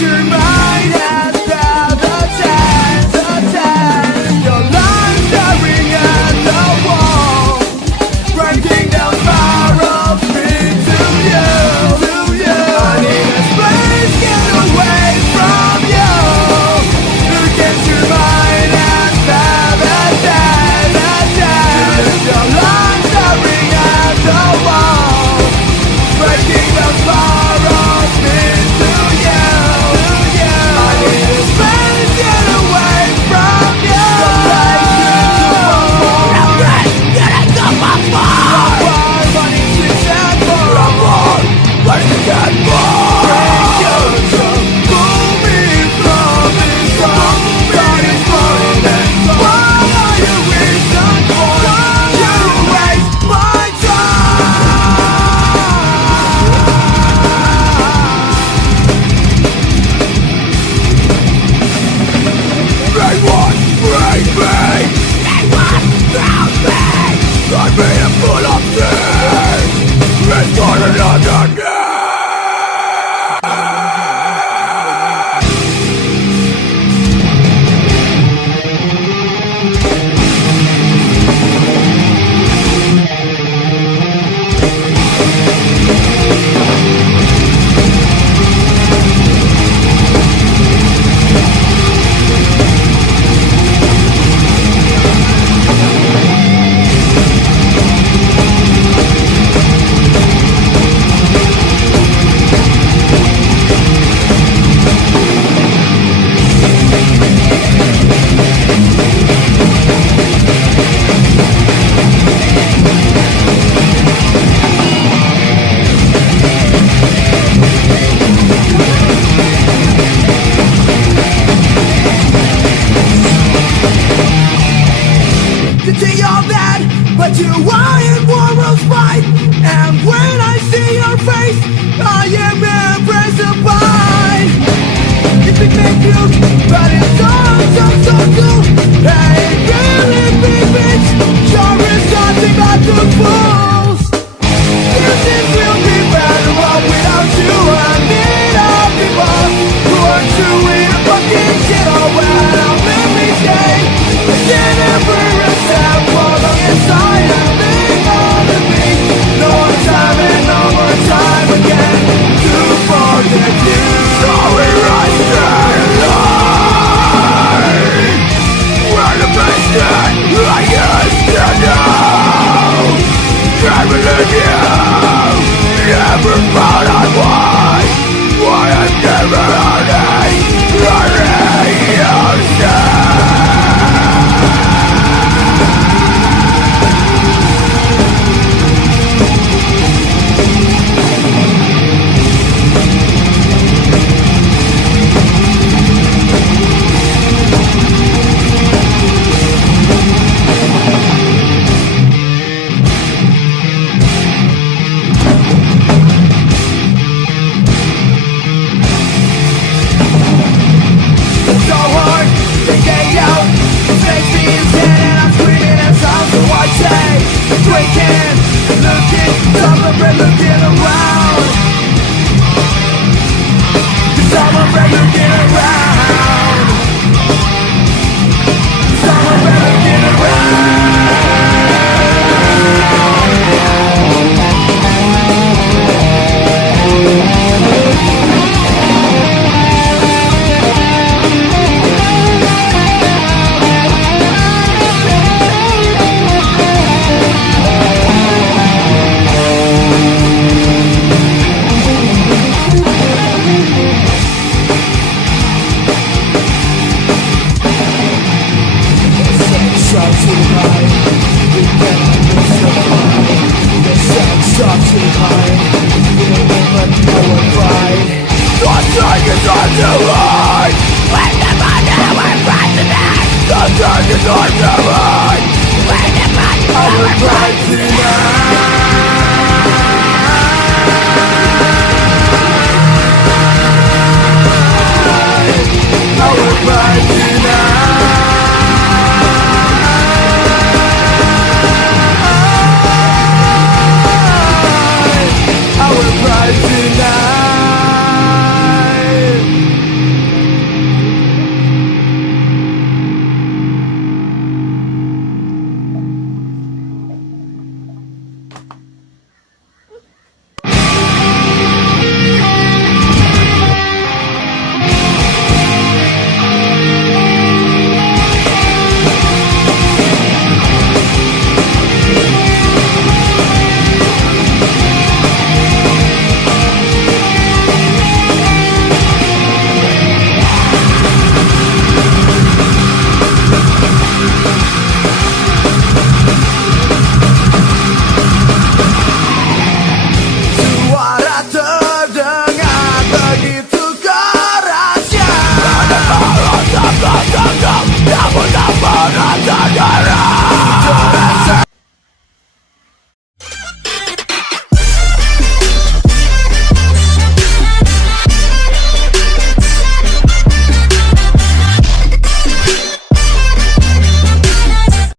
your mind and spell the test, Your line staring at the wall, breaking down spirals into you. I need a space, get away from you. Look at your mind and spell the test, Your line staring at the wall, breaking down spirals into you. I need a space, get away from you. I made a fool of things. It's gonna not again. But you are in morals fight, and when I see your face, I am impressed by. If it makes you, but it sounds so cool. Hey, really big bitch, sure is nothing but the fools. This will be better off without you. I need all people who are doing a fucking shit. Oh, well, I'll make me stay. I can't ever accept what I'm inside. No more time and no more time again to forget you. Sorry, I stay alive. We're the best that I used to know. Can't believe you never found out why I'm never honest. go, go.